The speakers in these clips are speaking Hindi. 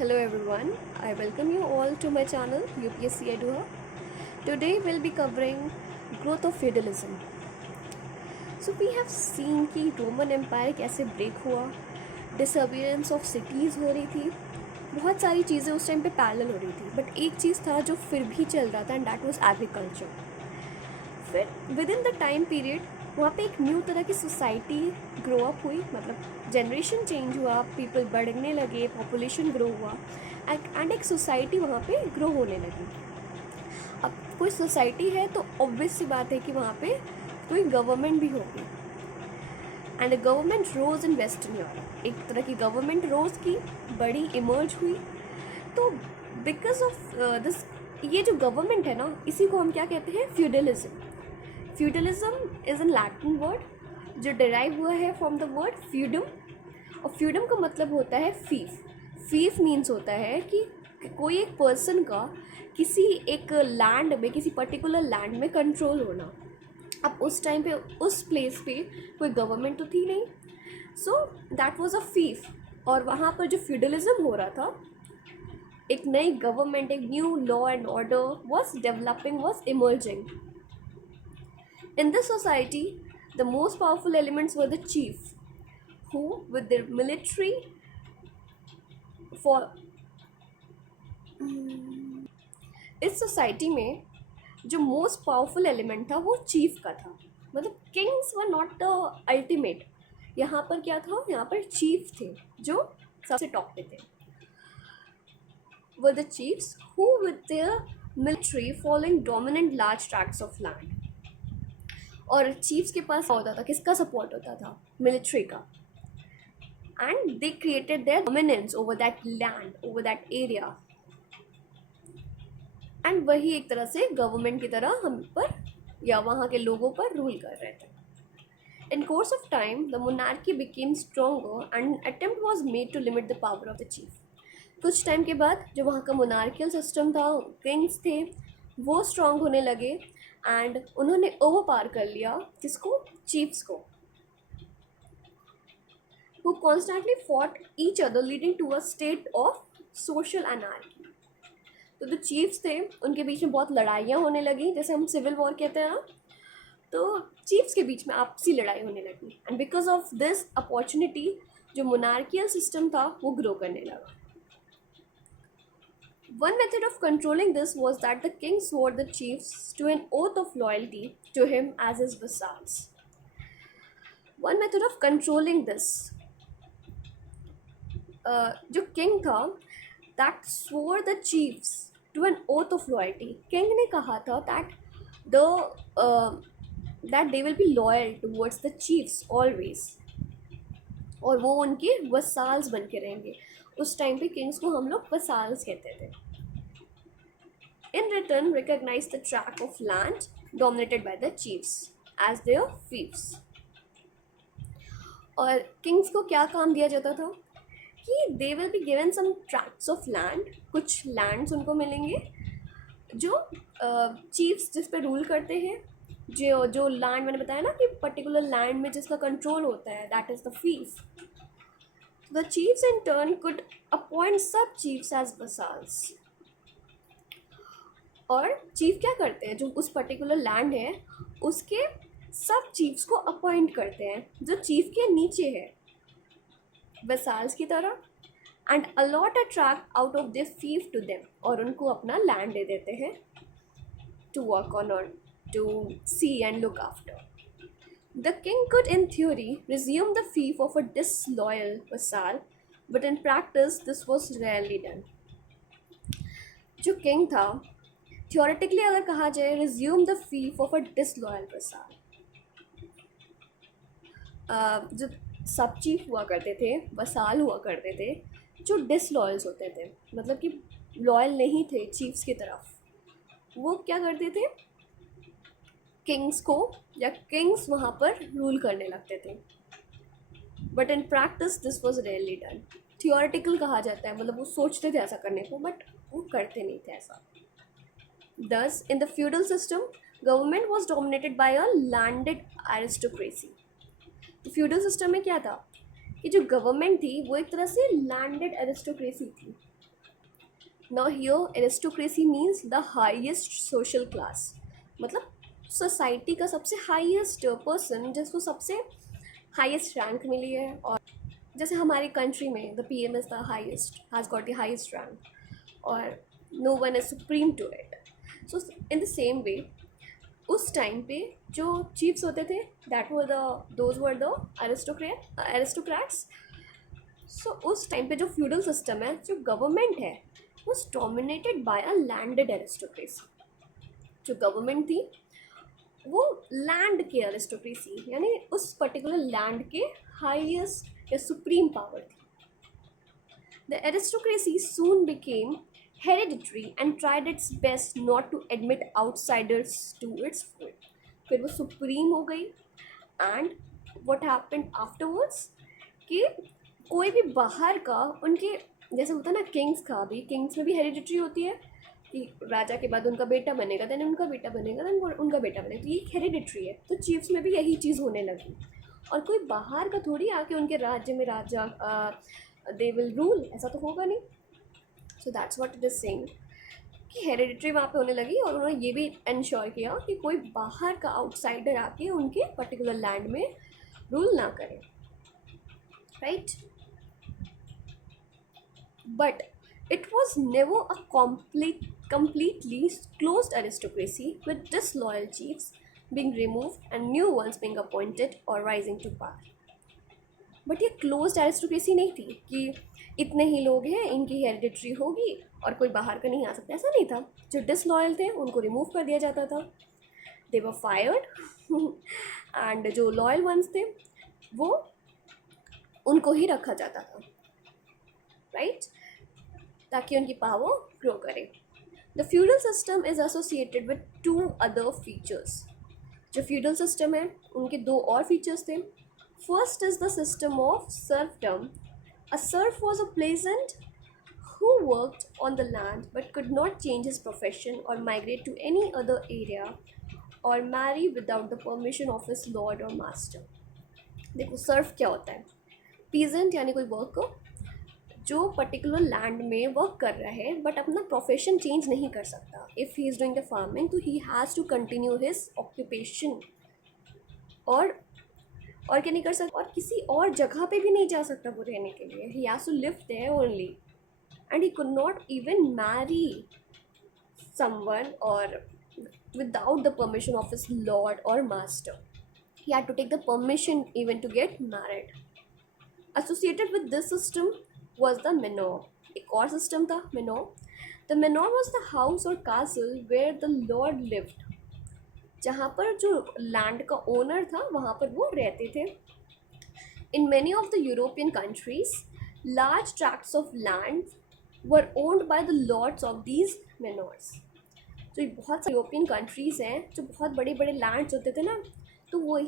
Hello everyone, I welcome you all to my channel UPSC Eduha. Today we'll be covering growth of feudalism. So we have seen कि रोमन एम्पायर कैसे ब्रेक हुआ, डिसअपियरेंस ऑफ सिटीज़ हो रही थी, बहुत सारी चीज़ें उस टाइम पे पैरेलल हो रही थी, बट एक चीज़ था जो फिर भी चल रहा था एंड दैट वाज एग्रीकल्चर. फिर with in the time period वहाँ पे एक न्यू तरह की सोसाइटी ग्रो अप हुई, मतलब जनरेशन चेंज हुआ, पीपल बढ़ने लगे, पॉपुलेशन ग्रो हुआ एंड एक सोसाइटी वहाँ पे ग्रो होने लगी. अब कोई सोसाइटी है तो ऑब्वियस सी बात है कि वहाँ पे कोई गवर्नमेंट भी होगी and government rose in western Europe. एक तरह की गवर्नमेंट रोज की बड़ी इमर्ज हुई. तो बिकॉज ऑफ दिस ये जो गवर्नमेंट है ना, इसी को हम क्या कहते हैं, feudalism. Feudalism is an Latin word जो डिराइव हुआ है फ्रॉम द वर्ड फ्यूडम, और फ्यूडम का मतलब होता है फीफ. फीफ मीन्स होता है कि कोई एक पर्सन का किसी एक लैंड में, किसी पर्टिकुलर लैंड में कंट्रोल होना. अब उस टाइम पे उस प्लेस पे कोई गवर्नमेंट तो थी नहीं, सो दैट वाज अ फीफ. और वहाँ पर जो फ्यूडलिज्म हो रहा था, एक नई गवर्नमेंट, एक new law and order was developing, was emerging. In this society, the most powerful elements were the chief, who, with their military, for इस सोसाइटी में जो मोस्ट पावरफुल एलिमेंट था वो चीफ का था. मतलब Kings were not the ultimate. यहाँ पर क्या था, यहाँ पर चीफ थे जो सबसे टॉप पे थे. were the chiefs who with their military following dominant large tracts of land. और चीफ्स के पास होता था, किसका सपोर्ट होता था, मिलिट्री का. And they created their dominance over that land, over that area. And वही एक तरह से गवर्नमेंट की तरह हम पर या वहाँ के लोगों पर रूल कर रहे थे. In course of time, the monarchy became stronger and an attempt was made to limit the power of the chief. कुछ टाइम के बाद जो वहाँ का मोनार्कियल सिस्टम था, किंग्स थे, वो स्ट्रॉन्ग होने लगे एंड उन्होंने ओवर पार कर लिया किसको, चीफ्स को, who constantly fought each other leading to a state of social anarchy. तो जो चीफ्स थे उनके बीच में बहुत लड़ाइयाँ होने लगी, जैसे हम सिविल वॉर कहते हैं ना, तो चीफ्स के बीच में आपसी लड़ाई होने लगी. And because of this opportunity जो मोनार्कियल सिस्टम था वो ग्रो करने लगा. One method of controlling this was that the king swore the chiefs to an oath of loyalty to him as his vassals. One method of controlling this, जो king था, that swore the chiefs to an oath of loyalty. King ने कहा था that they will be loyal towards the chiefs always, और वो उनके वसाल्स बन के रहेंगे. उस टाइम पे किंग्स को हम लोग वसाल्स कहते थे. In return, recognize the tract of land dominated by the chiefs as their fiefs. और किंग्स को क्या काम दिया जाता था कि they will be given some tracts of land, कुछ लैंड्स उनको मिलेंगे जो चीफ्स जिस पे रूल करते हैं, जो लैंड मैंने बताया ना कि पर्टिकुलर लैंड में जिसका कंट्रोल होता है, that is the fief. The chiefs in turn could appoint sub chiefs as vassals. और चीफ क्या करते हैं, जो उस पर्टिकुलर लैंड है उसके सब चीफ्स को अपॉइंट करते हैं जो चीफ के नीचे है, वसाल्स की तरह, and allot a tract out of their fief to them, और उनको अपना लैंड दे देते हैं टू वर्क ऑन और to see and look after. The king could in theory resume the fief of a disloyal vassal, but in practice this was rarely done. जो किंग था, थियोरेटिकली अगर कहा जाए, resume the fief of a disloyal vassal. जो सब चीफ हुआ करते थे, वसाल हुआ करते थे जो डिसलॉयल्स होते थे, मतलब कि लॉयल नहीं थे चीफ्स की तरफ, वो क्या करते थे, किंग्स को या किंग्स वहाँ पर रूल करने लगते थे. But in practice this was rarely done. Theoretical कहा जाता है, मतलब वो सोचते थे ऐसा करने को बट वो करते नहीं थे ऐसा. Thus, in the feudal system, government was dominated by a landed aristocracy. तो feudal system में क्या था कि जो गवर्नमेंट थी वो एक तरह से लैंडेड एरिस्टोक्रेसी थी. Now here aristocracy means the highest social class, मतलब सोसाइटी का सबसे हाईएस्ट पर्सन जिसको सबसे हाईएस्ट रैंक मिली है. और जैसे हमारी कंट्री में the PM is the highest, has got the highest rank और no one is supreme to it. So in the same way उस टाइम पे जो चीफ्स होते थे that were those were the aristocrats. So उस टाइम पे जो फ्यूडल सिस्टम है, जो गवर्नमेंट है, was dominated by a landed aristocracy. जो गवर्नमेंट थी वो लैंड के एरिस्टोक्रेसी यानी उस पर्टिकुलर लैंड के हाईएस्ट या सुप्रीम पावर थी. The aristocracy soon became hereditary and tried its best not to admit outsiders to its fold. फिर वो सुप्रीम हो गई एंड what happened afterwards कि कोई भी बाहर का उनके जैसे होता है ना, किंग्स का भी, किंग्स में भी हेरिडिटरी होती है कि राजा के बाद उनका बेटा बनेगा, देन उनका बेटा बनेगा, देन उनका बेटा बनेगा, तो ये हेरिडिटरी है. तो चीफ्स में भी यही चीज़ होने लगी और कोई बाहर का थोड़ी आके उनके राज्य में राजा दे विल रूल, ऐसा तो होगा नहीं. So that's what it is saying कि हेरिडिटरी वहाँ पे होने लगी और उन्होंने ये भी इंश्योर किया कि कोई बाहर का आउटसाइडर आके उनके पर्टिकुलर लैंड में रूल ना करे. Right. But it was never a completely closed aristocracy with disloyal chiefs being removed and new ones being appointed or rising to power. But ये क्लोज्ड एरिस्टोक्रेसी नहीं थी कि इतने ही लोग हैं, इनकी हेरिडिटरी होगी और कोई बाहर का नहीं आ सकता. ऐसा नहीं था. जो डिसलॉयल थे उनको रिमूव कर दिया जाता था, दे वर फायर्ड एंड जो लॉयल वंस थे वो उनको ही रखा जाता था. राइट. ताकि उनकी पावर ग्रो करे. The feudal system is associated with two other features. जो फ्यूडल सिस्टम है उनके दो और फीचर्स थे. First is the system of serfdom. A Surf was a pleasant who worked on the land but could not change his profession or migrate to any other area or marry without the permission of his lord or master. देखो सर्फ क्या होता है. पीजेंट यानी कोई वर्कर जो पर्टिकुलर लैंड में वर्क कर रहा है बट अपना प्रोफेशन चेंज नहीं कर सकता. If he is doing the farming तो he has to continue his occupation और क्या नहीं कर सकता और किसी और जगह पे भी नहीं जा सकता वो रहने के लिए. He has to live there only and he could not even marry someone और without the permission of his lord or master. He had to take the permission even to get married. Associated with this system was the manor. एक और सिस्टम था manor. The manor was the house or castle where the lord lived. जहाँ पर जो लैंड का ओनर था वहाँ पर वो रहते थे. In many of the European countries, large tracts of land were owned by the lords of these manors. तो बहुत सारी यूरोपियन कंट्रीज़ हैं जो बहुत बड़े बड़े लैंड्स होते थे ना, तो वो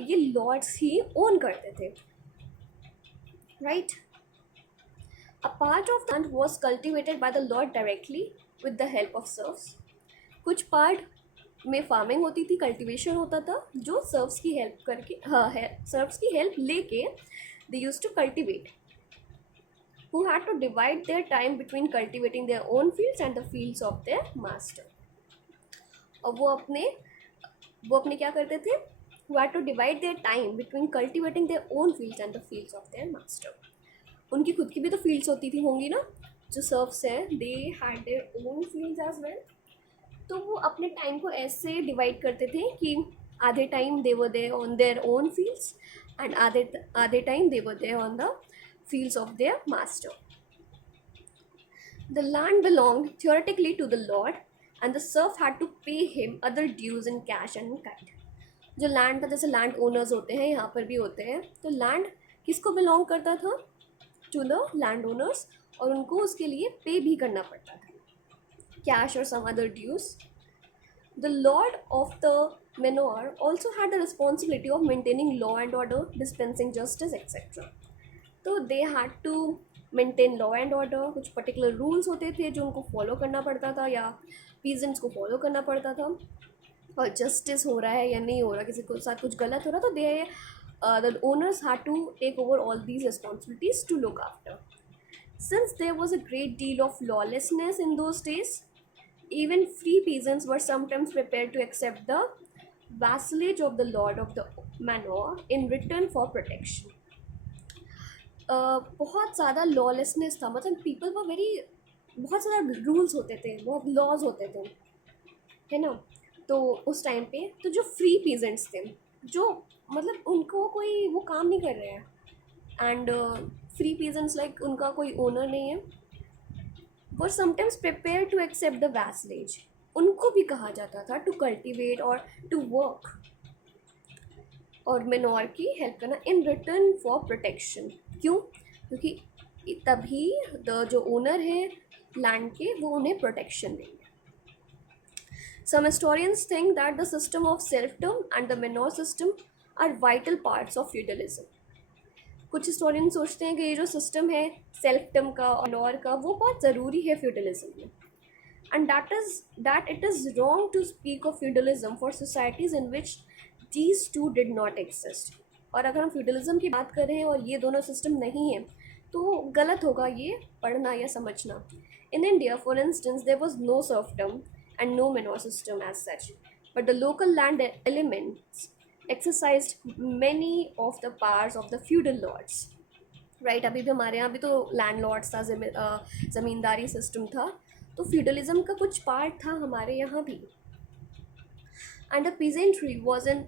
ये लॉर्ड्स ही ओन करते थे. Right. A part of the land was cultivated by the lord directly with the help of serfs. कुछ पार्ट में फार्मिंग होती थी, कल्टीवेशन होता था जो सर्फ्स की हेल्प करके सर्फ्स की हेल्प लेके they used to cultivate. Who had to divide their time between cultivating their own fields and the fields of their master. और वो अपने क्या करते थे? Who had to divide their time between cultivating their own fields and the fields of their master. उनकी खुद की भी तो फील्ड्स होंगी ना, जो सर्फ्स हैं they had their own fields as well. तो वो अपने टाइम को ऐसे डिवाइड करते थे कि आधे time they were there on their own fields and आधे time they were there on the fields of their master. The land belonged theoretically to the lord and the serf had to pay him other dues in cash and kind. जो लैंड था, जैसे लैंड ओनर्स होते हैं, यहाँ पर भी होते हैं, तो लैंड किसको बिलोंग करता था? टू द लैंड ओनर्स, और उनको उसके लिए पे भी करना पड़ता था, कैश और some other dues. The lord of the manor also had the responsibility of maintaining law and order, dispensing justice, etc. तो they had to maintain law and order. कुछ पर्टिकुलर रूल्स होते थे जो उनको फॉलो करना पड़ता था या पीजेंट्स को फॉलो करना पड़ता था. और जस्टिस हो रहा है या नहीं हो रहा, किसी के साथ कुछ गलत हो रहा, तो दे the owners had to take over all these responsibilities to look after. Since there was a great deal of lawlessness in those days, even free peasants were sometimes prepared to accept the vassalage of the lord of the manor in return for protection. बहुत ज़्यादा लॉलेसनेस था, मतलब पीपल वर वेरी, बहुत ज़्यादा रूल्स होते थे, बहुत लॉज होते थे, है ना। तो उस टाइम पे तो जो फ्री पीजेंट्स थे, जो मतलब उनको कोई वो काम नहीं कर रहे हैं, एंड फ्री पीजेंट्स लाइक उनका कोई ओनर नहीं है, were sometimes prepare to accept the vassalage. उनको भी कहा जाता था टू कल्टिवेट और टू वर्क और मेनोर की हेल्प करना इन रिटर्न फॉर प्रोटेक्शन। क्यों? क्योंकि तभी द जो ओनर है लैंड के वो उन्हें प्रोटेक्शन देंगे। Some historians think that the system of serfdom and the manor system are vital parts of feudalism. कुछ हिस्टोरियन सोचते हैं कि ये जो सिस्टम है सेल्फडम का और मनोर का वो बहुत ज़रूरी है फ्यूडलिज्म में, and that it is wrong to speak of feudalism for societies in which these two did not exist. और अगर हम फ्यूडलिज्म की बात कर रहे हैं और ये दोनों सिस्टम नहीं हैं तो गलत होगा ये पढ़ना या समझना। In India for instance there was no serfdom and no manor system as such, but the local land elements exercised many of the powers of the feudal lords. Right, अभी भी हमारे यहाँ भी तो लैंडलॉर्ड्स था, ज़मींदारी सिस्टम था, तो फ्यूडलिज्म का कुछ पार्ट था हमारे यहाँ भी। And the peasantry was in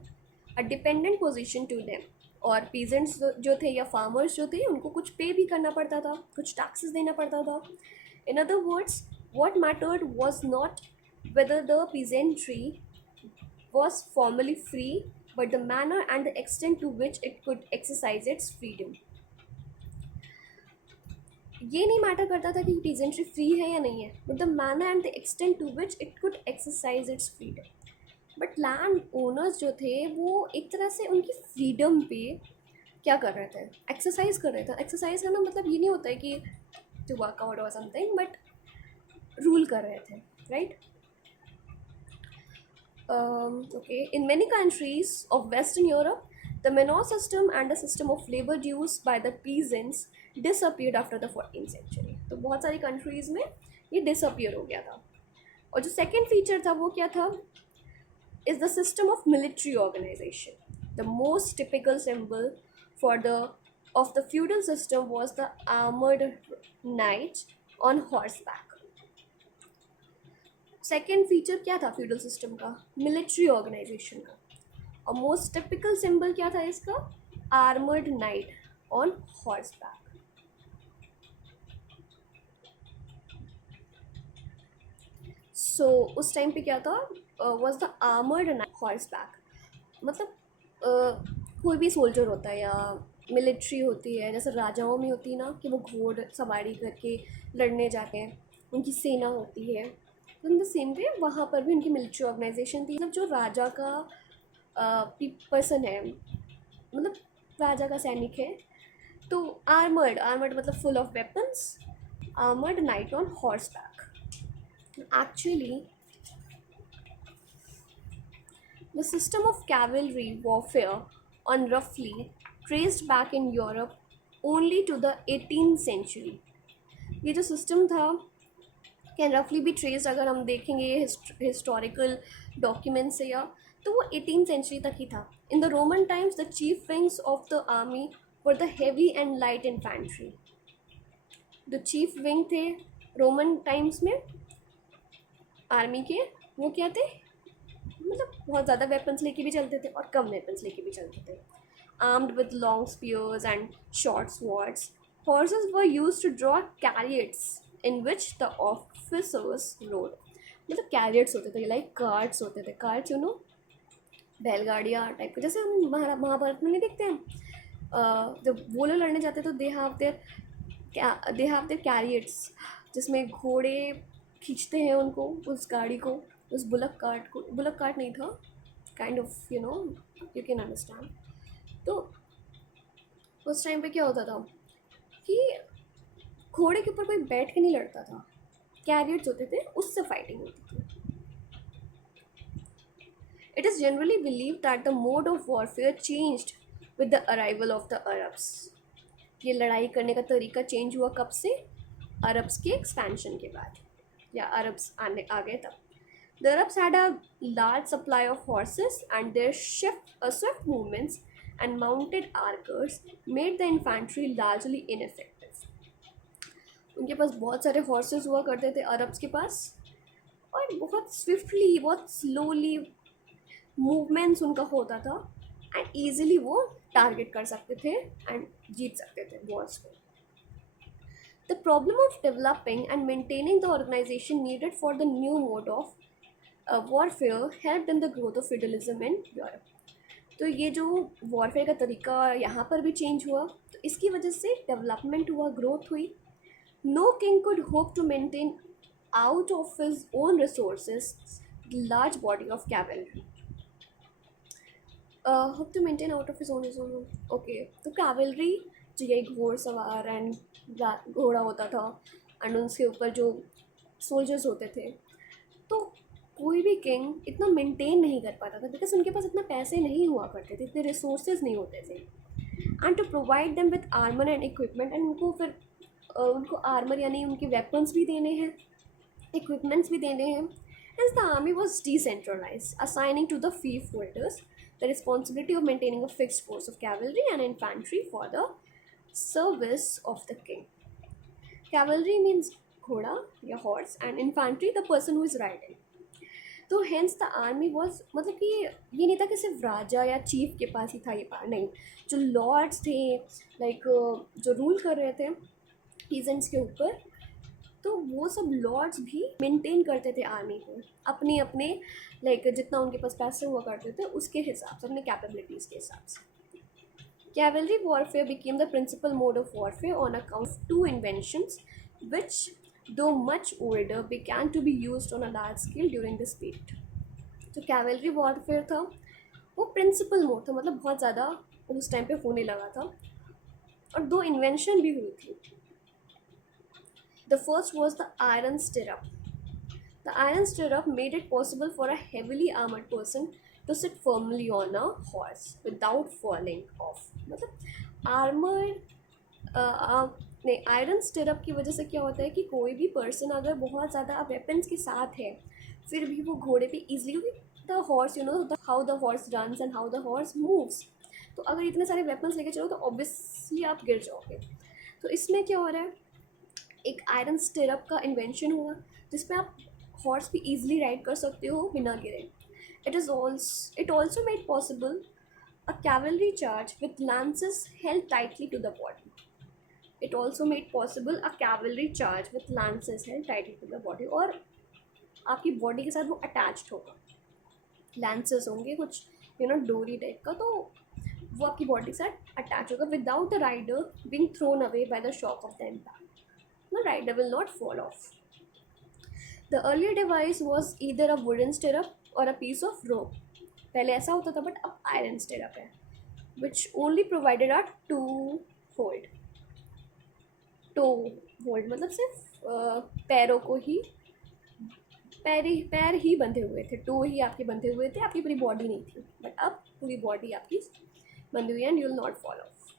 a dependent position to them, और पीजेंट्स जो थे या फार्मर्स जो थे उनको कुछ पे भी करना पड़ता था, कुछ टैक्सेस देना पड़ता था। In other words, what mattered was not whether the peasantry was formally free, but the manner and the extent to which it could exercise its freedom. ये नहीं मैटर करता था कि peasantry फ्री है या नहीं है, but the manner and the extent to which it could exercise its freedom. But land owners जो थे वो एक तरह से उनकी freedom पे क्या कर रहे थे, एक्सरसाइज कर रहे थे। एक्सरसाइज करना मतलब ये नहीं होता है कि to work out or something, but rule कर रहे थे, right? Okay, in many countries of Western Europe, the manor system and the system of labor dues by the peasants disappeared after the 14th century. तो बहुत सारी countries में ये disappear हो गया था। और जो second feature था वो क्या था? Is the system of military organization. The most typical symbol for of the feudal system was the armored knight on horseback. Second feature क्या था फ्यूडल सिस्टम का? मिलिट्री ऑर्गेनाइजेशन का। और मोस्ट टिपिकल सिंबल क्या था इसका? Armored knight on horseback. सो उस टाइम पे क्या था? Was the armored knight horseback, मतलब कोई भी सोल्जर होता है या मिलिट्री होती है, जैसे राजाओं में होती है ना कि वो घोड़ सवारी करके लड़ने जाते हैं, उनकी सेना होती है। इन द सेम वे वहाँ पर भी उनकी मिलिट्री ऑर्गेनाइजेशन थी। मतलब जो राजा का पर्सन है, मतलब राजा का सैनिक है, तो आर्मर्ड मतलब full of weapons, armoured knight on horse back. Actually the system of cavalry warfare on roughly traced back in Europe only to the 18th century. ये जो सिस्टम था कैन रफली भी ट्रेस्ड, अगर हम देखेंगे हिस्टोरिकल डॉक्यूमेंट्स से या तो वो 18th सेंचुरी तक ही था। In the Roman times the chief wings of the army were the heavy and light infantry. जो चीफ विंग थे रोमन टाइम्स में आर्मी के, वो क्या थे? मतलब बहुत ज़्यादा वेपन्स लेके भी चलते थे और कम वेपन्स लेके भी चलते थे। Armed with long spears and short swords, horses were used to draw chariots in which the officers rode. मतलब कैरियट्स होते थे, लाइक कार्ट्स होते थे, कार्ट्स यू नो, बैलगाड़ियाँ टाइप के, जैसे हम महाभारत में नहीं देखते हैं जब वो लोग लड़ने जाते तो दे हैव देयर कैरियट्स, जिसमें घोड़े खींचते हैं उनको, उस गाड़ी को, उस बुलक कार्ट नहीं था, kind of you know, you can understand. तो उस टाइम पे क्या होता था कि घोड़े के ऊपर कोई बैठ के नहीं लड़ता था, कैरियट्स होते थे, उससे फाइटिंग होती थी। It is generally believe that the mode of warfare changed with the arrival of the Arabs. ये लड़ाई करने का तरीका चेंज हुआ कब से? अरब्स के एक्सपेंशन के बाद, या अरब्स आने आ गए तब. The Arabs had a large supply of horses, and their swift movements and mounted archers made the infantry largely ineffective. उनके पास बहुत सारे हॉर्सेस हुआ करते थे अरब्स के पास, और बहुत स्विफ्टली, बहुत स्लोली मूवमेंट्स उनका होता था, एंड ईजिली वो टारगेट कर सकते थे एंड जीत सकते थे वॉर्स को. The problem of developing and maintaining the organization needed for the new mode of warfare helped in the growth of feudalism in Europe. तो ये जो वॉरफेयर का तरीका यहाँ पर भी चेंज हुआ, तो इसकी वजह से डेवलपमेंट हुआ, ग्रोथ हुई. No king could hope to maintain out of his own resources large body of cavalry. Hope to maintain out of his own resources, okay. तो कैवलरी जो यही घोड़सवार एंड घोड़ा होता था, एंड उसके ऊपर जो सोल्जर्स होते थे, तो कोई भी किंग इतना मेंटेन नहीं कर पाता था, बिकॉज उनके पास इतना पैसे नहीं हुआ करते थे, इतने रिसोर्सेज नहीं होते थे. And to provide them with armour and equipment, and उनको फिर उनको आर्मर यानी उनके वेपन्स भी देने हैं, इक्विपमेंट्स भी देने हैं. Hence the army was decentralized, assigning to the fief holders the responsibility of maintaining a fixed force of cavalry and infantry for the service of the king. Cavalry means घोड़ा या horse, and infantry the person who is riding. तो हेंस द आर्मी वॉज, मतलब कि ये नहीं था कि सिर्फ राजा या चीफ के पास ही था ये पावर, नहीं. जो लॉर्ड्स थे, लाइक जो रूल कर रहे थे पीजेंट्स के ऊपर, तो वो सब लॉर्ड्स भी मेंटेन करते थे आर्मी को अपने अपने, लाइक जितना उनके पास पैसे हुआ करते थे उसके हिसाब से, अपने कैपेबिलिटीज़ के हिसाब से. Cavalry warfare became the principal mode of warfare on account of two inventions which, though much older, began to be used on a large scale during this period. तो कैवलरी वॉरफेयर था वो प्रिंसिपल मोड था, मतलब बहुत ज़्यादा उस टाइम पे होने लगा था, और दो इन्वेंशन भी हुई थी. The first was the iron stirrup. The iron stirrup made it possible for a heavily armoured person to sit firmly on a horse without falling off. मतलब आर्मर नहीं, आयरन स्टिरअप की वजह से क्या होता है कि कोई भी पर्सन अगर बहुत ज़्यादा वेपन्स के साथ है, फिर भी वो घोड़े पे ईजिली, क्योंकि the horse, you know how the horse runs and how the horse moves, तो अगर इतने सारे वेपन्स लेके चलो तो ऑब्वियसली आप गिर जाओगे. तो इसमें क्या हो रहा है, एक आयरन स्टिरअप का इन्वेंशन हुआ जिसमें आप हॉर्स पे ईजिली राइड कर सकते हो बिना गिरे. It also made possible a cavalry charge with lances held tightly to the body. It also made possible a cavalry charge with lances held tightly to the body. और आपकी बॉडी के साथ वो अटैच्ड होगा, lances होंगे कुछ डोरी टाइप का, तो वो आपकी बॉडी के साथ अटैच होगा without the rider being thrown away by the shock of the impact. The rider will not fall off. The earlier device was either a wooden stirrup और अ पीस ऑफ रोप. पहले ऐसा होता था, बट अब आयरन स्टिरअप है which only provided are to hold. Toe hold मतलब सिर्फ पैरों को ही, पैर ही बंधे हुए थे, टो ही आपके बंधे हुए थे, आपकी पूरी बॉडी नहीं थी. बट अब पूरी बॉडी आपकी बंधी हुई है and you will not fall of.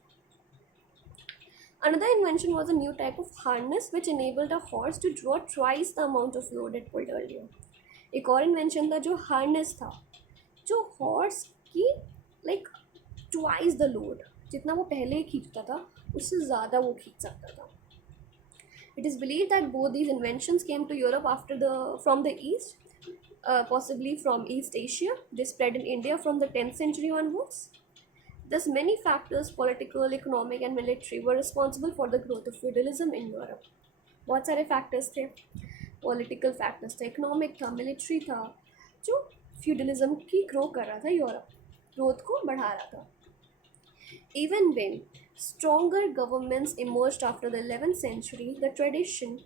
Another invention was a new type of harness which enabled a horse to draw twice the amount of load it pulled earlier. एक और इन्वेंशन था जो हार्नेस था, जो हॉर्स की लाइक ट्वाइस द लोड, जितना वो पहले खींचता था उससे ज़्यादा वो खींच सकता था. It is believe that both these inventions came to Europe after from the East, possibly from East Asia. They spread in India from the 10th century onwards. Thus, many factors, political, economic and military, were responsible for the growth of feudalism in Europe. बहुत सारे फैक्टर्स थे, पॉलिटिकल फैक्टर्स थे, इकोनॉमिक था, मिलिट्री था, जो फ्यूडलिज्म की ग्रो कर रहा था, यूरोप ग्रोथ को बढ़ा रहा था. Even when stronger governments emerged after the 11th century, the tradition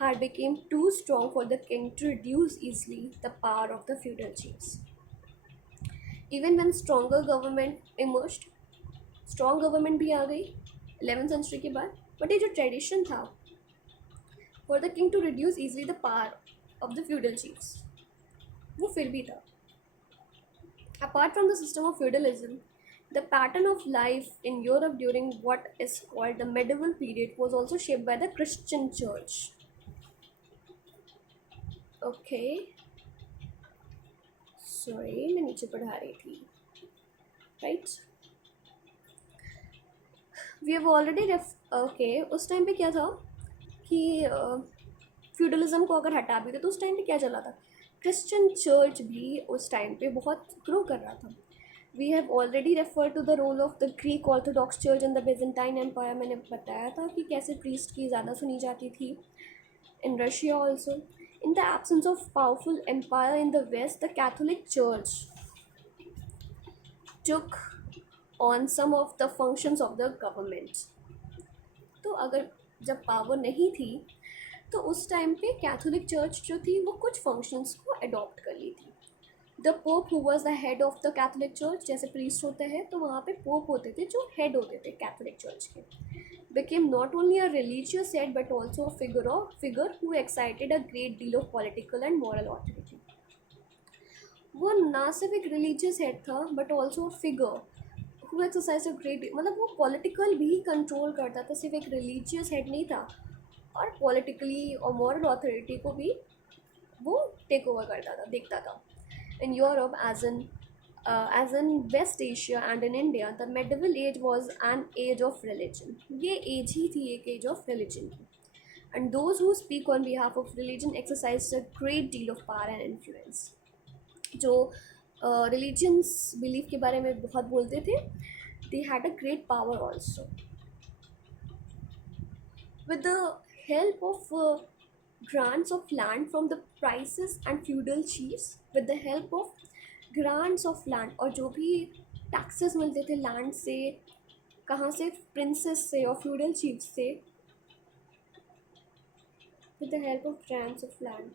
had become too strong for the king to reduce easily the power of the feudal chiefs. Even when stronger government emerged, strong government भी आ गई 11th century के बाद, but ये जो tradition था for the king to reduce easily the power of the feudal chiefs, वो फिर भी था. Apart from the system of feudalism, The pattern of life in Europe during what is called the medieval period was also shaped by the Christian church. Okay, sorry, मैं नीचे पढ़ा रही थी, right? We have already okay, उस टाइम पे क्या था कि फ्यूडलिज्म को अगर हटा भी दे तो उस टाइम पे क्या चला था, क्रिश्चियन चर्च भी उस टाइम पे बहुत ग्रो कर रहा था. We have already refer to the role of the Greek Orthodox Church in the Byzantine Empire. मैंने बताया था कि कैसे प्रीस्ट की ज़्यादा सुनी जाती थी. In Russia also, in the absence of powerful empire in the west, the Catholic Church took on some of the functions of the government. तो अगर जब पावर नहीं थी तो उस टाइम पे कैथोलिक चर्च जो थी वो कुछ फंक्शंस को अडॉप्ट कर ली थी. The pope who was the head of the Catholic church, जैसे प्रीस्ट होते हैं तो वहाँ पे पोप होते थे जो हेड होते थे कैथोलिक चर्च के, became not only a religious head but also a figure who excited a great deal of political and moral authority. वो ना सिर्फ एक रिलीजियस हेड था but also figure who exercise a great, मतलब वो पॉलिटिकल भी कंट्रोल करता था, सिर्फ एक रिलीजियस हेड नहीं था, और पॉलिटिकली और मॉरल अथॉरिटी को भी वो टेक ओवर करता था, देखता था. In Europe as in West Asia and in India, the medieval age was an age of religion. ये age ही थी एक age of religion की. And those who speak on behalf of religion exercised a great deal of power and influence. जो religions belief के बारे में बहुत बोलते थे, they had a great power also. With the help of grants of land from the princes and feudal chiefs, with the help of grants of land, और जो भी टैक्सेस मिलते थे लैंड से, कहाँ से, प्रिंसेस से और फ्यूडल चीफ से, with the help of grants of land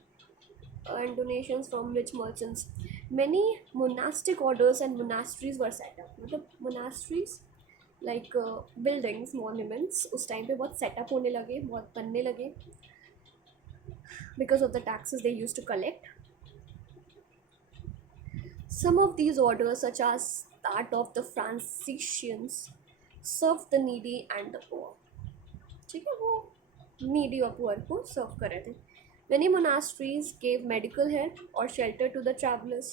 and donations from rich merchants, many monastic orders and monasteries were set up. मतलब monasteries like buildings, monuments उस टाइम पे बहुत सेटअप होने लगे, बहुत बनने लगे because of the taxes they used to collect. Some of these orders, such as that of the Franciscans, served the needy and the poor. ठीक है, वो needy और poor को serve कर रहे थे. Many monasteries gave medical help or shelter to the travelers.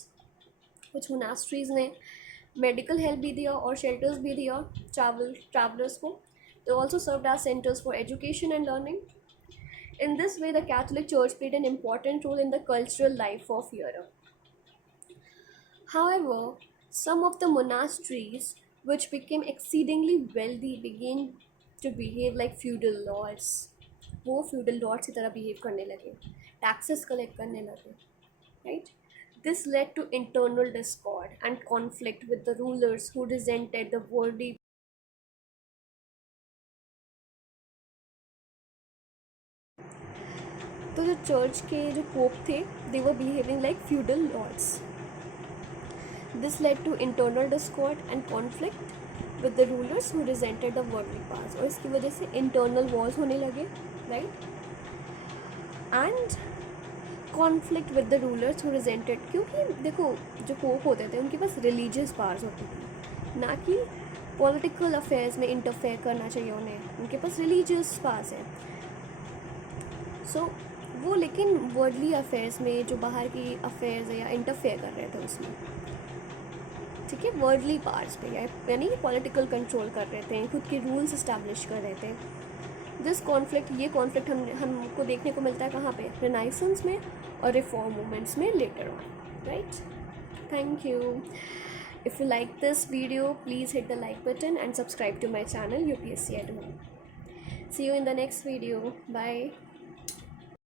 कुछ monasteries ने medical help भी दिया और shelters भी दिया travelers को. They also served as centers for education and learning. In this way, the Catholic Church played an important role in the cultural life of Europe. However, some of the monasteries which became exceedingly wealthy began to behave like feudal lords. वो feudal lords की तरह behave करने लगे, taxes collect करने लगे, right? This led to internal discord and conflict with the rulers who resented the worldly. तो जो चर्च के जो पोप थे, they were behaving like feudal lords. This led to internal discord and conflict with the rulers who resented the worldly powers. और इसकी वजह से internal wars होने लगे, right? And conflict with the rulers who resented, क्योंकि देखो जो पोप होते थे उनके पास religious powers होती थी, ना कि political affairs में interfere करना चाहिए उन्हें, उनके पास religious powers है. So वो लेकिन worldly affairs में जो बाहर की affairs है या interfere कर रहे थे उसमें, ठीक है, वर्ल्डली पावर्स पे, यानी पॉलिटिकल कंट्रोल कर रहे थे, खुद के रूल्स इस्टेब्लिश कर रहे थे. दिस कॉन्फ्लिक्ट, ये कॉन्फ्लिक्ट हमको देखने को मिलता है कहाँ पे, रेनाइसेंस में और रिफॉर्म मूवमेंट्स में later on, right. Thank you. If you like this video please hit the like button and subscribe to my channel UPSC Edu. See you in the next video. Bye.